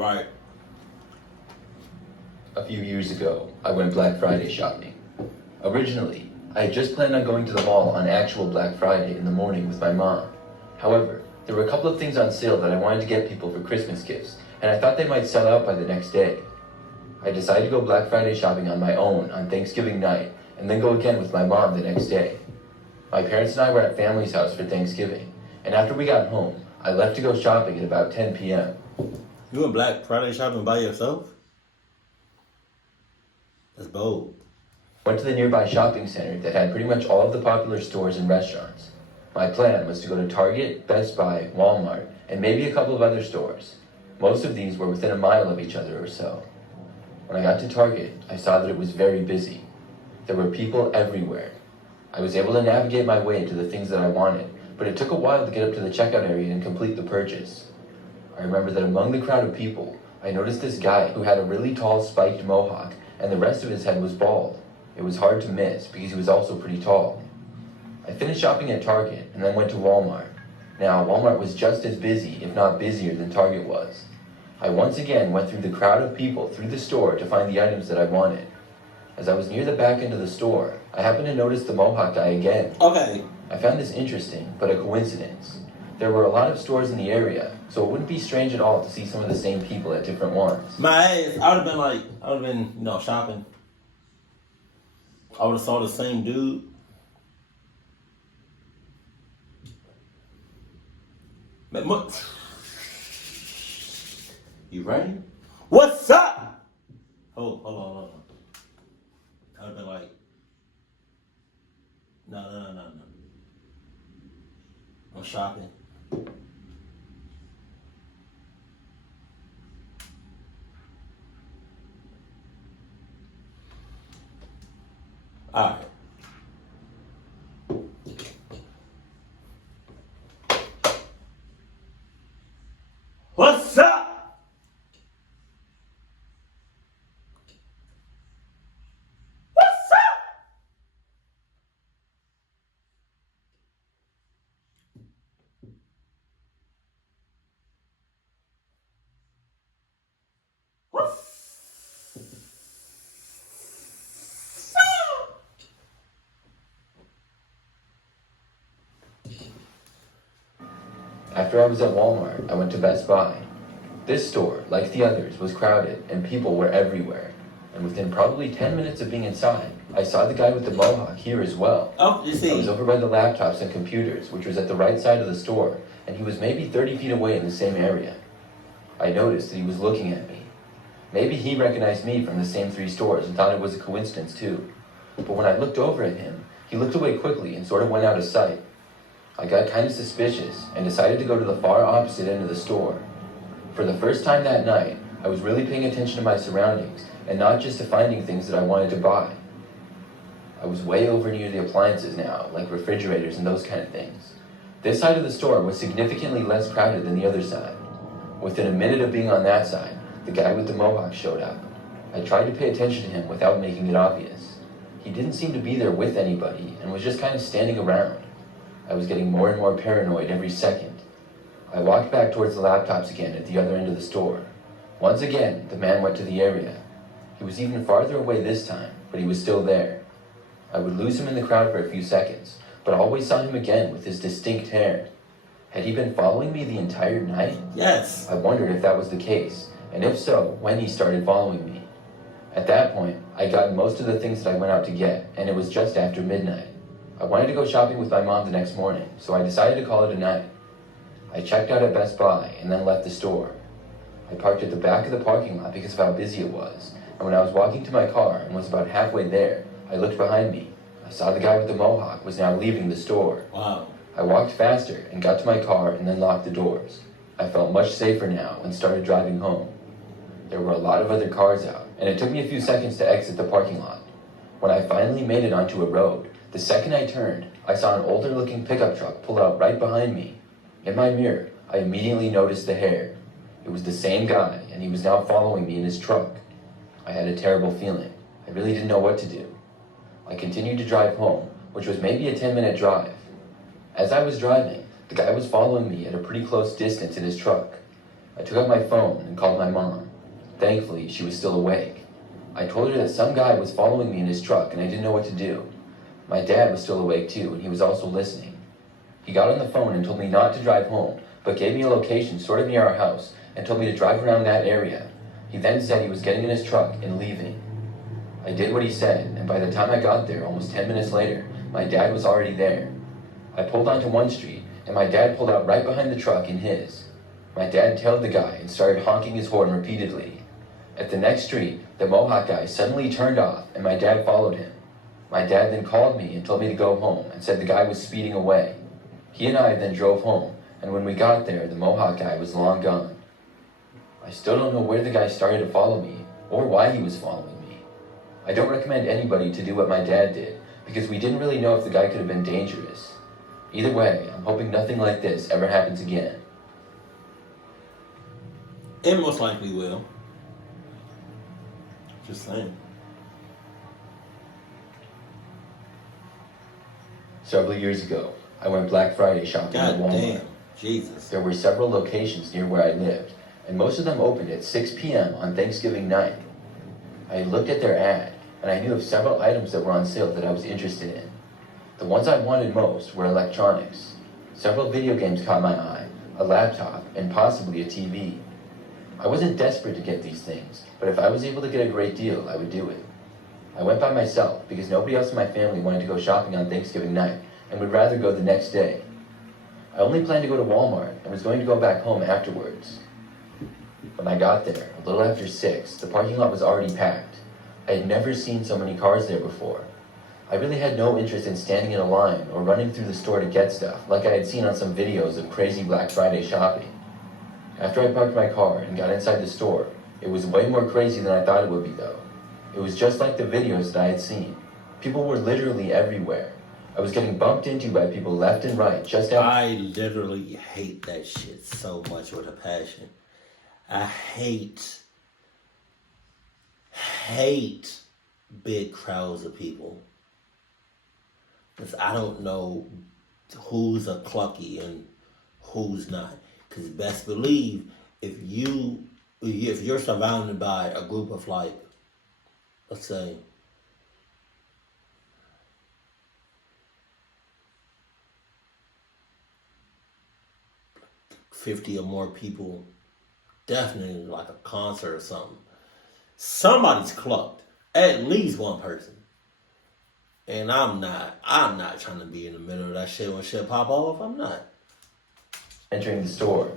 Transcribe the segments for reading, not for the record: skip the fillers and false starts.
Right. A few years ago, I went Black Friday shopping. Originally, I had just planned on going to the mall on actual Black Friday in the morning with my mom. However, there were a couple of things on sale that I wanted to get people for Christmas gifts, and I thought they might sell out by the next day. I decided to go Black Friday shopping on my own on Thanksgiving night, and then go again with my mom the next day. My parents and I were at family's house for Thanksgiving, and after we got home, I left to go shopping at about 10 p.m. You went Black Friday shopping by yourself? That's bold. Went to the nearby shopping center that had pretty much all of the popular stores and restaurants. My plan was to go to Target, Best Buy, Walmart, and maybe a couple of other stores. Most of these were within a mile of each other or so. When I got to Target, I saw that it was very busy. There were people everywhere. I was able to navigate my way to the things that I wanted, but it took a while to get up to the checkout area and complete the purchase. I remember that among the crowd of people, I noticed this guy who had a really tall spiked mohawk, and the rest of his head was bald. It was hard to miss because he was also pretty tall. I finished shopping at Target and then went to Walmart. Now, Walmart was just as busy, if not busier, than Target was. I once again went through the crowd of people through the store to find the items that I wanted. As I was near the back end of the store, I happened to notice the mohawk guy again. Okay. I found this interesting, but a coincidence. There were a lot of stores in the area, so it wouldn't be strange at all to see some of the same people at different ones. My ass, I would have been, shopping. I would have saw the same dude. Man, what? You ready? What's up? Hold on. I would have been like, no. I'm shopping. All right. What's up? What's up? After I was at Walmart, I went to Best Buy. This store, like the others, was crowded and people were everywhere. And within probably 10 minutes of being inside, I saw the guy with the mohawk here as well. Oh, you see. I was over by the laptops and computers, which was at the right side of the store, and he was maybe 30 feet away in the same area. I noticed that he was looking at me. Maybe he recognized me from the same 3 stores and thought it was a coincidence too. But when I looked over at him, he looked away quickly and sort of went out of sight. I got kind of suspicious and decided to go to the far opposite end of the store. For the first time that night, I was really paying attention to my surroundings and not just to finding things that I wanted to buy. I was way over near the appliances now, like refrigerators and those kind of things. This side of the store was significantly less crowded than the other side. Within a minute of being on that side, the guy with the mohawk showed up. I tried to pay attention to him without making it obvious. He didn't seem to be there with anybody and was just kind of standing around. I was getting more and more paranoid every second. I walked back towards the laptops again at the other end of the store. Once again, the man went to the area. He was even farther away this time, but he was still there. I would lose him in the crowd for a few seconds, but always saw him again with his distinct hair. Had he been following me the entire night? Yes. I wondered if that was the case, and if so, when he started following me. At that point, I'd gotten most of the things that I went out to get, and it was just after midnight. I wanted to go shopping with my mom the next morning, so I decided to call it a night. I checked out at Best Buy and then left the store. I parked at the back of the parking lot because of how busy it was, and when I was walking to my car and was about halfway there, I looked behind me. I saw the guy with the mohawk was now leaving the store. Wow. I walked faster and got to my car and then locked the doors. I felt much safer now and started driving home. There were a lot of other cars out, and it took me a few seconds to exit the parking lot. When I finally made it onto a road, the second I turned, I saw an older-looking pickup truck pull out right behind me. In my mirror, I immediately noticed the hair. It was the same guy, and he was now following me in his truck. I had a terrible feeling. I really didn't know what to do. I continued to drive home, which was maybe a 10-minute drive. As I was driving, the guy was following me at a pretty close distance in his truck. I took out my phone and called my mom. Thankfully, she was still awake. I told her that some guy was following me in his truck and I didn't know what to do. My dad was still awake too, and he was also listening. He got on the phone and told me not to drive home, but gave me a location sort of near our house and told me to drive around that area. He then said he was getting in his truck and leaving. I did what he said, and by the time I got there, almost 10 minutes later, my dad was already there. I pulled onto one street, and my dad pulled out right behind the truck in his. My dad tailed the guy and started honking his horn repeatedly. At the next street, the Mohawk guy suddenly turned off, and my dad followed him. My dad then called me and told me to go home and said the guy was speeding away. He and I then drove home, and when we got there, the Mohawk guy was long gone. I still don't know where the guy started to follow me, or why he was following me. I don't recommend anybody to do what my dad did, because we didn't really know if the guy could have been dangerous. Either way, I'm hoping nothing like this ever happens again. It most likely will. Just saying. Several years ago, I went Black Friday shopping at God Walmart. damn. Jesus. There were several locations near where I lived, and most of them opened at 6 p.m. on Thanksgiving night. I had looked at their ad, and I knew of several items that were on sale that I was interested in. The ones I wanted most were electronics. Several video games caught my eye, a laptop, and possibly a TV. I wasn't desperate to get these things, but if I was able to get a great deal, I would do it. I went by myself because nobody else in my family wanted to go shopping on Thanksgiving night and would rather go the next day. I only planned to go to Walmart and was going to go back home afterwards. When I got there, a little after 6, the parking lot was already packed. I had never seen so many cars there before. I really had no interest in standing in a line or running through the store to get stuff like I had seen on some videos of crazy Black Friday shopping. After I parked my car and got inside the store, it was way more crazy than I thought it would be though. It was just like the videos that I had seen. People were literally everywhere. I was getting bumped into by people left and right just after. I literally hate that shit so much with a passion. I hate big crowds of people. Because I don't know who's a clucky and who's not. Because best believe, if you're surrounded by a group of like, let's say, 50 or more people, definitely like a concert or something, somebody's clucked. At least one person. And I'm not trying to be in the middle of that shit when shit pop off. I'm not. Entering the store,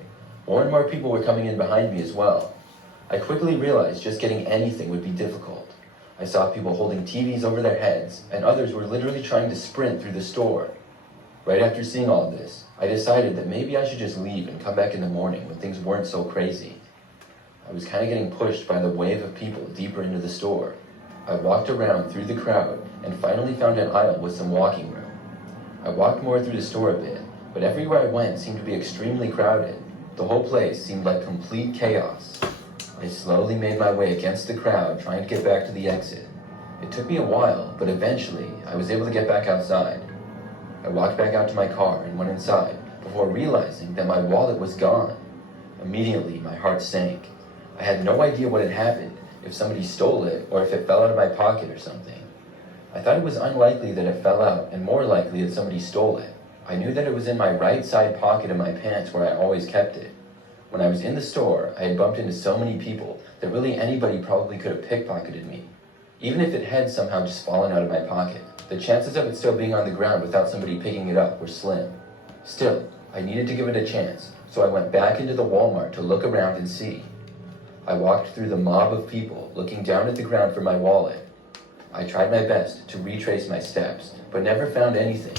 more and more people were coming in behind me as well. I quickly realized just getting anything would be difficult. I saw people holding TVs over their heads, and others were literally trying to sprint through the store. Right after seeing all this, I decided that maybe I should just leave and come back in the morning when things weren't so crazy. I was kind of getting pushed by the wave of people deeper into the store. I walked around through the crowd and finally found an aisle with some walking room. I walked more through the store a bit, but everywhere I went seemed to be extremely crowded. The whole place seemed like complete chaos. I slowly made my way against the crowd, trying to get back to the exit. It took me a while, but eventually I was able to get back outside. I walked back out to my car and went inside before realizing that my wallet was gone. Immediately, my heart sank. I had no idea what had happened, if somebody stole it or if it fell out of my pocket or something. I thought it was unlikely that it fell out and more likely that somebody stole it. I knew that it was in my right side pocket of my pants where I always kept it. When I was in the store, I had bumped into so many people that really anybody probably could have pickpocketed me. Even if it had somehow just fallen out of my pocket, the chances of it still being on the ground without somebody picking it up were slim. Still, I needed to give it a chance, so I went back into the Walmart to look around and see. I walked through the mob of people, looking down at the ground for my wallet. I tried my best to retrace my steps, but never found anything.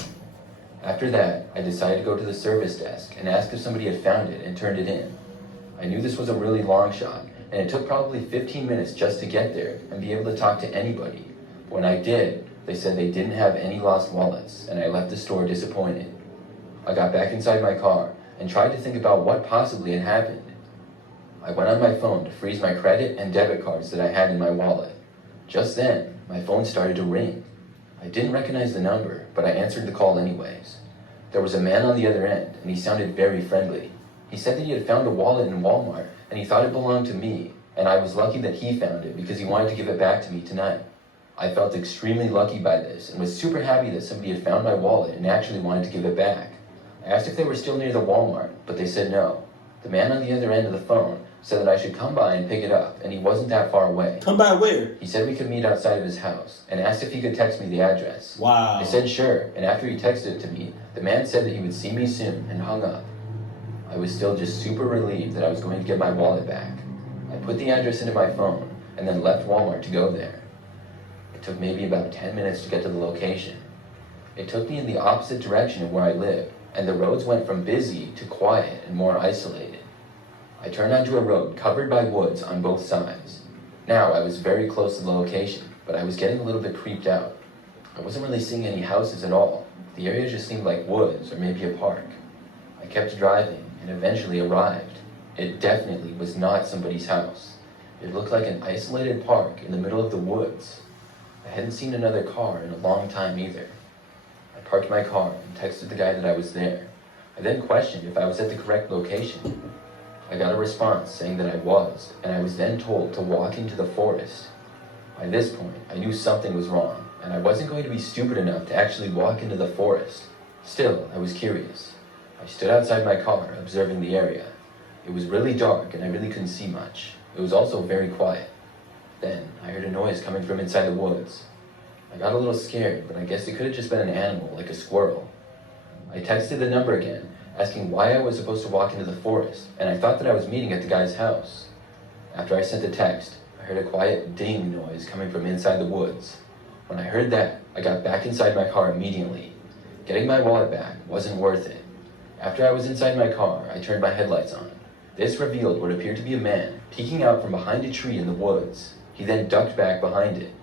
After that, I decided to go to the service desk and ask if somebody had found it and turned it in. I knew this was a really long shot, and it took probably 15 minutes just to get there and be able to talk to anybody. When I did, they said they didn't have any lost wallets, and I left the store disappointed. I got back inside my car and tried to think about what possibly had happened. I went on my phone to freeze my credit and debit cards that I had in my wallet. Just then, my phone started to ring. I didn't recognize the number, but I answered the call anyways. There was a man on the other end, and he sounded very friendly. He said that he had found a wallet in Walmart and he thought it belonged to me, and I was lucky that he found it because he wanted to give it back to me tonight. I felt extremely lucky by this and was super happy that somebody had found my wallet and actually wanted to give it back. I asked if they were still near the Walmart, but they said no. The man on the other end of the phone said that I should come by and pick it up, and he wasn't that far away. Come by where? He said we could meet outside of his house, and asked if he could text me the address. Wow. I said sure, and after he texted it to me, the man said that he would see me soon, and hung up. I was still just super relieved that I was going to get my wallet back. I put the address into my phone, and then left Walmart to go there. It took maybe about 10 minutes to get to the location. It took me in the opposite direction of where I lived, and the roads went from busy to quiet and more isolated. I turned onto a road covered by woods on both sides. Now I was very close to the location, but I was getting a little bit creeped out. I wasn't really seeing any houses at all. The area just seemed like woods or maybe a park. I kept driving and eventually arrived. It definitely was not somebody's house. It looked like an isolated park in the middle of the woods. I hadn't seen another car in a long time either. I parked my car and texted the guy that I was there. I then questioned if I was at the correct location. I got a response saying that I was, and I was then told to walk into the forest. By this point, I knew something was wrong, and I wasn't going to be stupid enough to actually walk into the forest. Still, I was curious. I stood outside my car, observing the area. It was really dark, and I really couldn't see much. It was also very quiet. Then, I heard a noise coming from inside the woods. I got a little scared, but I guess it could have just been an animal, like a squirrel. I texted the number again, asking why I was supposed to walk into the forest, and I thought that I was meeting at the guy's house. After I sent the text, I heard a quiet ding noise coming from inside the woods. When I heard that, I got back inside my car immediately. Getting my wallet back wasn't worth it. After I was inside my car, I turned my headlights on. This revealed what appeared to be a man peeking out from behind a tree in the woods. He then ducked back behind it.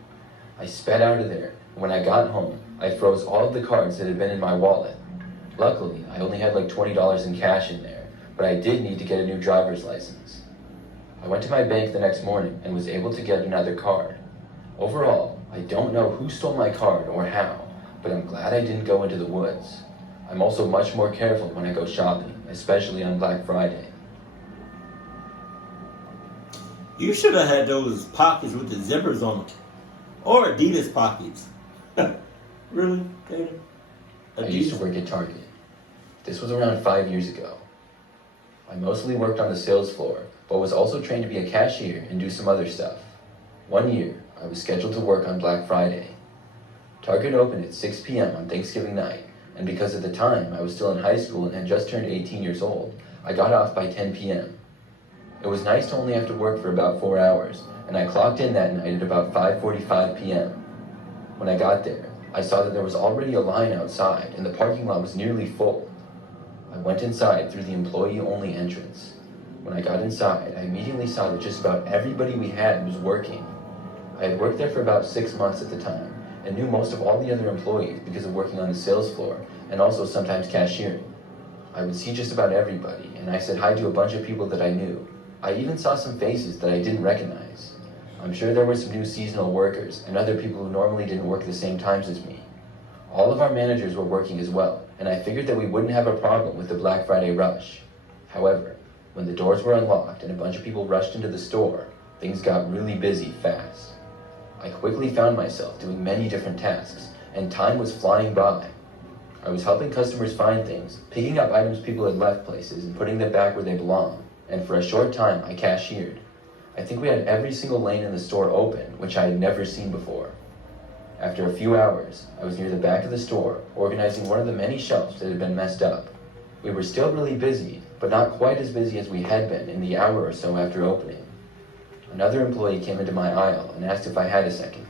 I sped out of there, and when I got home, I froze all of the cards that had been in my wallet. Luckily, I only had like $20 in cash in there, but I did need to get a new driver's license. I went to my bank the next morning and was able to get another card. Overall, I don't know who stole my card or how, but I'm glad I didn't go into the woods. I'm also much more careful when I go shopping, especially on Black Friday. You should have had those pockets with the zippers on them. Or Adidas pockets. Really, Gattor? I used to work at Target. This was around 5 years ago. I mostly worked on the sales floor, but was also trained to be a cashier and do some other stuff. One year, I was scheduled to work on Black Friday. Target opened at 6 p.m. on Thanksgiving night, and because at the time I was still in high school and had just turned 18 years old, I got off by 10 p.m. It was nice to only have to work for about 4 hours, and I clocked in that night at about 5:45 p.m. When I got there, I saw that there was already a line outside, and the parking lot was nearly full. I went inside through the employee-only entrance. When I got inside, I immediately saw that just about everybody we had was working. I had worked there for about 6 months at the time, and knew most of all the other employees because of working on the sales floor, and also sometimes cashiering. I would see just about everybody, and I said hi to a bunch of people that I knew. I even saw some faces that I didn't recognize. I'm sure there were some new seasonal workers and other people who normally didn't work the same times as me. All of our managers were working as well, and I figured that we wouldn't have a problem with the Black Friday rush. However, when the doors were unlocked and a bunch of people rushed into the store, things got really busy fast. I quickly found myself doing many different tasks, and time was flying by. I was helping customers find things, picking up items people had left places and putting them back where they belong, and for a short time I cashiered. I think we had every single lane in the store open, which I had never seen before. After a few hours, I was near the back of the store, organizing one of the many shelves that had been messed up. We were still really busy, but not quite as busy as we had been in the hour or so after opening. Another employee came into my aisle and asked if I had a second.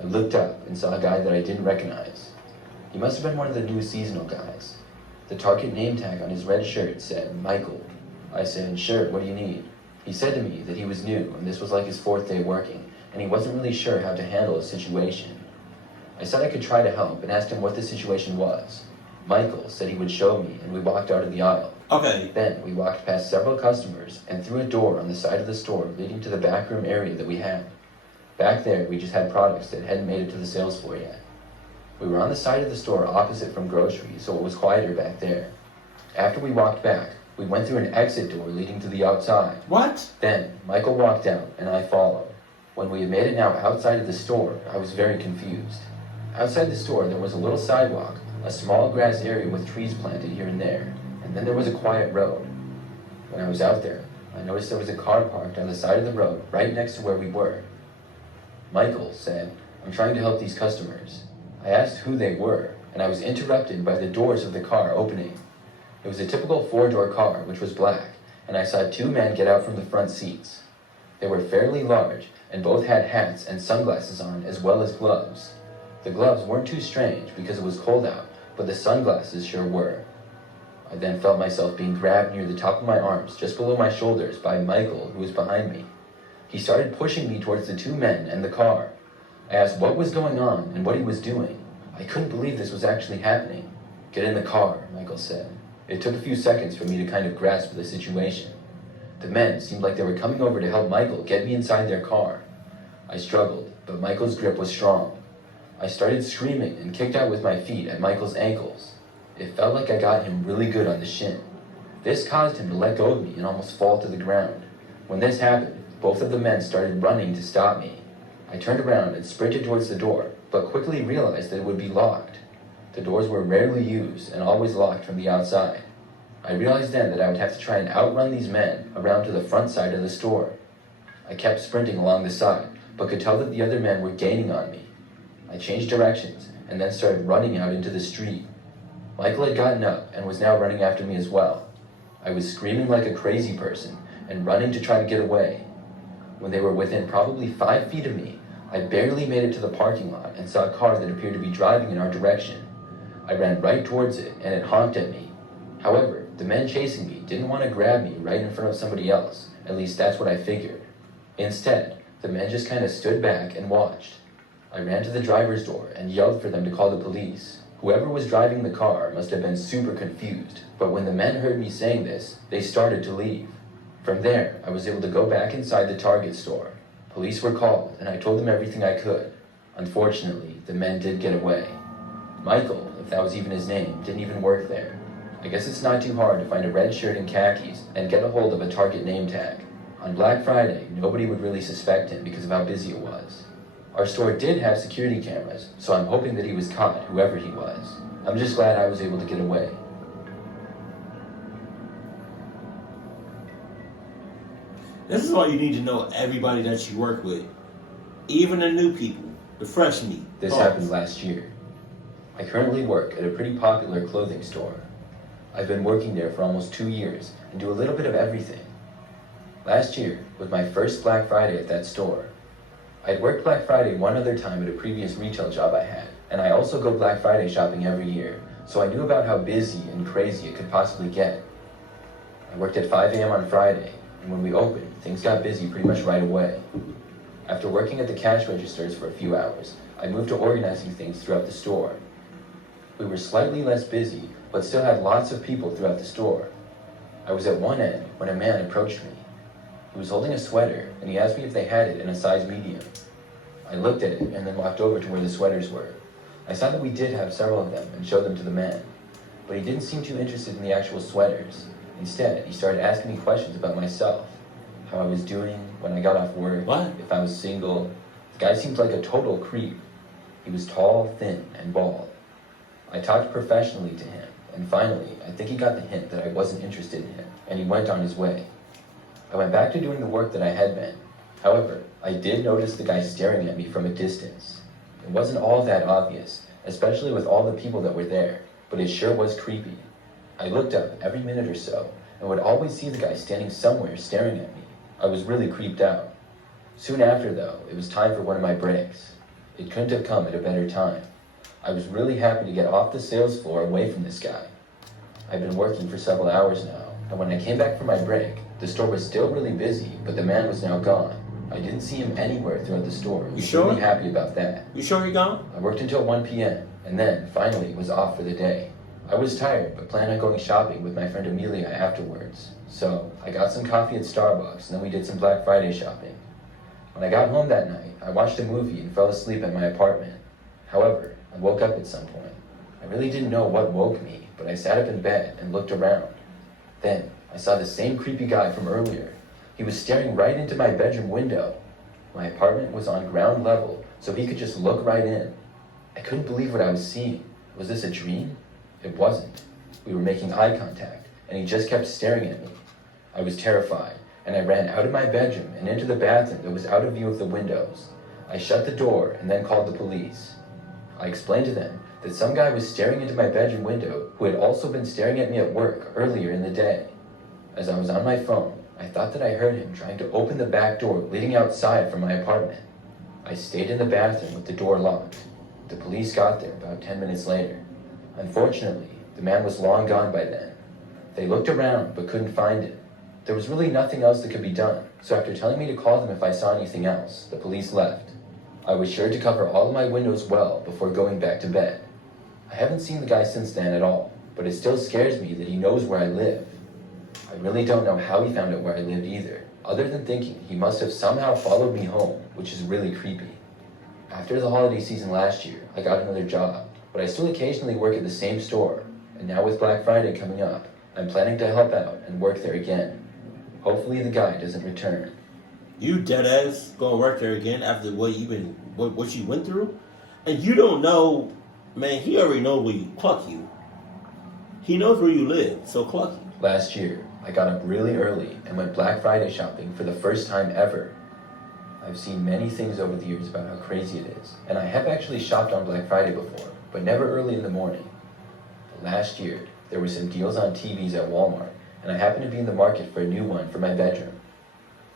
I looked up and saw a guy that I didn't recognize. He must have been one of the new seasonal guys. The Target name tag on his red shirt said, Michael. I said, sure, what do you need? He said to me that he was new and this was like his 4th day working, and he wasn't really sure how to handle a situation. I said I could try to help and asked him what the situation was. Michael said he would show me, and we walked out of the aisle. Okay. Then we walked past several customers and through a door on the side of the store leading to the backroom area that we had. Back there, we just had products that hadn't made it to the sales floor yet. We were on the side of the store opposite from groceries, so it was quieter back there. After we walked back, We went through an exit door leading to the outside. What? Then, Michael walked out, and I followed. When we had made it now outside of the store, I was very confused. Outside the store, there was a little sidewalk, a small grass area with trees planted here and there, and then there was a quiet road. When I was out there, I noticed there was a car parked on the side of the road right next to where we were. Michael said, "I'm trying to help these customers." I asked who they were, and I was interrupted by the doors of the car opening. It was a typical four-door car, which was black, and I saw two men get out from the front seats. They were fairly large, and both had hats and sunglasses on, as well as gloves. The gloves weren't too strange because it was cold out, but the sunglasses sure were. I then felt myself being grabbed near the top of my arms, just below my shoulders, by Michael, who was behind me. He started pushing me towards the two men and the car. I asked what was going on and what he was doing. I couldn't believe this was actually happening. "Get in the car," Michael said. It took a few seconds for me to kind of grasp the situation. The men seemed like they were coming over to help Michael get me inside their car. I struggled, but Michael's grip was strong. I started screaming and kicked out with my feet at Michael's ankles. It felt like I got him really good on the shin. This caused him to let go of me and almost fall to the ground. When this happened, both of the men started running to stop me. I turned around and sprinted towards the door, but quickly realized that it would be locked. The doors were rarely used and always locked from the outside. I realized then that I would have to try and outrun these men around to the front side of the store. I kept sprinting along the side, but could tell that the other men were gaining on me. I changed directions and then started running out into the street. Michael had gotten up and was now running after me as well. I was screaming like a crazy person and running to try to get away. When they were within probably 5 feet of me, I barely made it to the parking lot and saw a car that appeared to be driving in our direction. I ran right towards it and it honked at me. However, the men chasing me didn't want to grab me right in front of somebody else. At least that's what I figured. Instead, the men just kind of stood back and watched. I ran to the driver's door and yelled for them to call the police. Whoever was driving the car must have been super confused, but when the men heard me saying this, they started to leave. From there, I was able to go back inside the Target store. Police were called, and I told them everything I could. Unfortunately, the men did get away. Michael, if that was even his name, didn't even work there. I guess it's not too hard to find a red shirt and khakis and get a hold of a Target name tag. On Black Friday, nobody would really suspect him because of how busy it was. Our store did have security cameras, so I'm hoping that he was caught, whoever he was. I'm just glad I was able to get away. This is why you need to know everybody that you work with. Even the new people, the fresh meat. This happened last year. I currently work at a pretty popular clothing store. I've been working there for almost 2 years and do a little bit of everything. Last year was my first Black Friday at that store. I'd worked Black Friday one other time at a previous retail job I had, and I also go Black Friday shopping every year, so I knew about how busy and crazy it could possibly get. I worked at 5 a.m. on Friday, and when we opened, things got busy pretty much right away. After working at the cash registers for a few hours, I moved to organizing things throughout the store. We were slightly less busy, but still had lots of people throughout the store. I was at one end when a man approached me. He was holding a sweater, and he asked me if they had it in a size medium. I looked at it and then walked over to where the sweaters were. I saw that we did have several of them and showed them to the man, but he didn't seem too interested in the actual sweaters. Instead, he started asking me questions about myself, how I was doing when I got off work, if I was single. The guy seemed like a total creep. He was tall, thin, and bald. I talked professionally to him, and finally, I think he got the hint that I wasn't interested in him, and he went on his way. I went back to doing the work that I had been. However, I did notice the guy staring at me from a distance. It wasn't all that obvious, especially with all the people that were there, but it sure was creepy. I looked up every minute or so, and would always see the guy standing somewhere staring at me. I was really creeped out. Soon after, though, it was time for one of my breaks. It couldn't have come at a better time. I was really happy to get off the sales floor away from this guy. I'd been working for several hours now, and when I came back from my break, the store was still really busy, but the man was now gone. I didn't see him anywhere throughout the store. I was really happy about that. You sure you're gone? I worked until 1 p.m., and then, finally, was off for the day. I was tired, but planned on going shopping with my friend Amelia afterwards. So, I got some coffee at Starbucks, and then we did some Black Friday shopping. When I got home that night, I watched a movie and fell asleep at my apartment. However, I woke up at some point. I really didn't know what woke me, but I sat up in bed and looked around. Then, I saw the same creepy guy from earlier. He was staring right into my bedroom window. My apartment was on ground level, so he could just look right in. I couldn't believe what I was seeing. Was this a dream? It wasn't. We were making eye contact, and he just kept staring at me. I was terrified, and I ran out of my bedroom and into the bathroom that was out of view of the windows. I shut the door and then called the police. I explained to them that some guy was staring into my bedroom window who had also been staring at me at work earlier in the day. As I was on my phone, I thought that I heard him trying to open the back door leading outside from my apartment. I stayed in the bathroom with the door locked. The police got there about 10 minutes later. Unfortunately, the man was long gone by then. They looked around but couldn't find him. There was really nothing else that could be done, so after telling me to call them if I saw anything else, the police left. I was sure to cover all of my windows well before going back to bed. I haven't seen the guy since then at all, but it still scares me that he knows where I live. I really don't know how he found out where I lived either, other than thinking he must have somehow followed me home, which is really creepy. After the holiday season last year, I got another job, but I still occasionally work at the same store, and now with Black Friday coming up, I'm planning to help out and work there again. Hopefully the guy doesn't return. You dead ass gonna work there again after what you went through? And you don't know, man, he already knows where you cluck you. He knows where you live, so cluck you. Last year, I got up really early and went Black Friday shopping for the first time ever. I've seen many things over the years about how crazy it is, and I have actually shopped on Black Friday before, but never early in the morning. But last year, there were some deals on TVs at Walmart, and I happened to be in the market for a new one for my bedroom.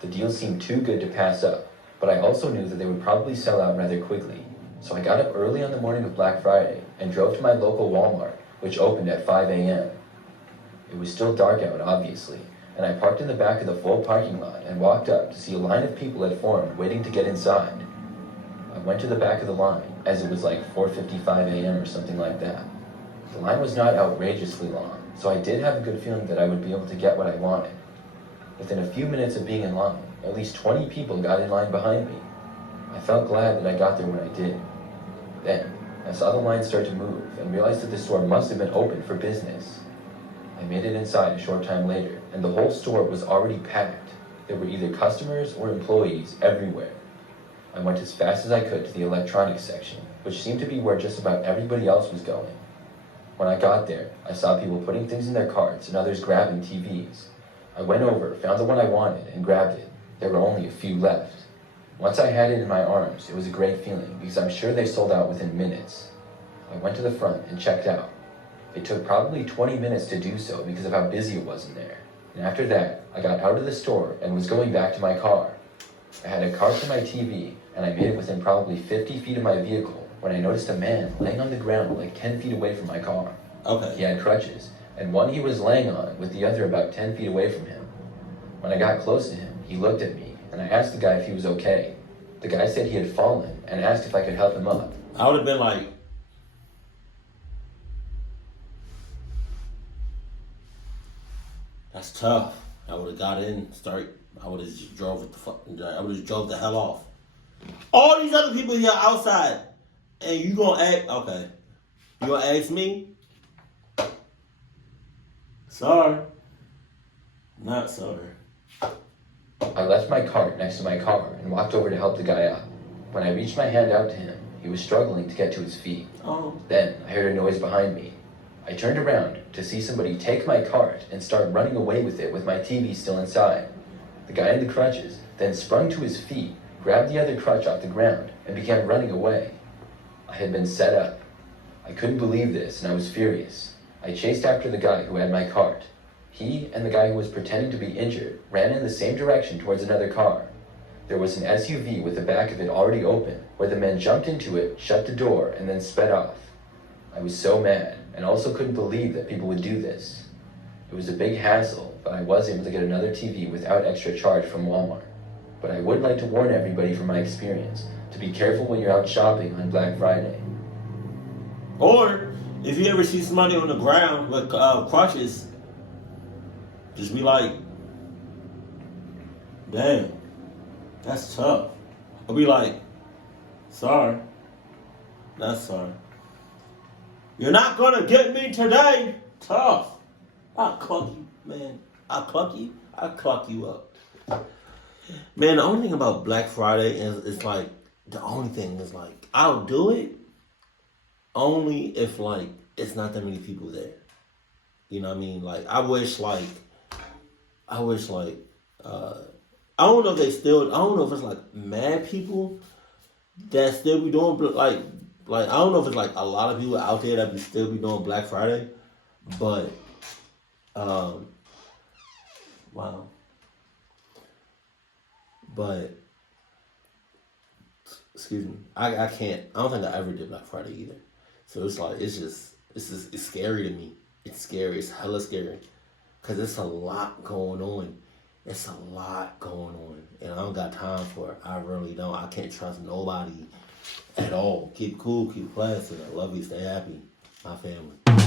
The deals seemed too good to pass up, but I also knew that they would probably sell out rather quickly. So I got up early on the morning of Black Friday and drove to my local Walmart, which opened at 5 a.m. It was still dark out, obviously, and I parked in the back of the full parking lot and walked up to see a line of people had formed waiting to get inside. I went to the back of the line, as it was like 4:55 a.m. or something like that. The line was not outrageously long, so I did have a good feeling that I would be able to get what I wanted. Within a few minutes of being in line, at least 20 people got in line behind me. I felt glad that I got there when I did. Then, I saw the line start to move and realized that the store must have been open for business. I made it inside a short time later, and the whole store was already packed. There were either customers or employees everywhere. I went as fast as I could to the electronics section, which seemed to be where just about everybody else was going. When I got there, I saw people putting things in their carts and others grabbing TVs. I went over, found the one I wanted, and grabbed it. There were only a few left. Once I had it in my arms, it was a great feeling because I'm sure they sold out within minutes. I went to the front and checked out. It took probably 20 minutes to do so because of how busy it was in there. And after that, I got out of the store and was going back to my car. I had a cart for my TV, and I made it within probably 50 feet of my vehicle when I noticed a man laying on the ground like 10 feet away from my car. Okay. He had crutches, and one he was laying on with the other about 10 feet away from him. When I got close to him, he looked at me, and I asked the guy if he was okay. The guy said he had fallen and asked if I could help him up. I would have been like, that's tough. I would have got in, I would have just drove the hell off. All these other people here outside, and you gonna ask, okay, you gonna ask me? Sorry. Not sorry. I left my cart next to my car and walked over to help the guy up. When I reached my hand out to him, he was struggling to get to his feet. Oh. Then I heard a noise behind me. I turned around to see somebody take my cart and start running away with it with my TV still inside. The guy in the crutches then sprung to his feet, grabbed the other crutch off the ground, and began running away. I had been set up. I couldn't believe this, and I was furious. I chased after the guy who had my cart. He and the guy who was pretending to be injured ran in the same direction towards another car. There was an SUV with the back of it already open, where the men jumped into it, shut the door, and then sped off. I was so mad, and also couldn't believe that people would do this. It was a big hassle, but I was able to get another TV without extra charge from Walmart. But I would like to warn everybody from my experience to be careful when you're out shopping on Black Friday. Or, if you ever see somebody on the ground with crutches, just be like, damn, that's tough. I'll be like, sorry. Not sorry. You're not gonna get me today. Tough. Not clunky, man. I clock you up. Man, the only thing about Black Friday is like the only thing is like I'll do it only if like it's not that many people there. You know what I mean? Like I wish like uh I don't know if they still I don't know if it's like mad people that still be doing like I don't know if it's like a lot of people out there that be still be doing Black Friday, but um wow. But excuse me, I can't. I don't think I ever did Black Friday either. So it's like it's scary to me. It's scary. It's hella scary because it's a lot going on. It's a lot going on, and I don't got time for it. I really don't. I can't trust nobody at all. Keep cool, keep classy. I love you. Stay happy, my family.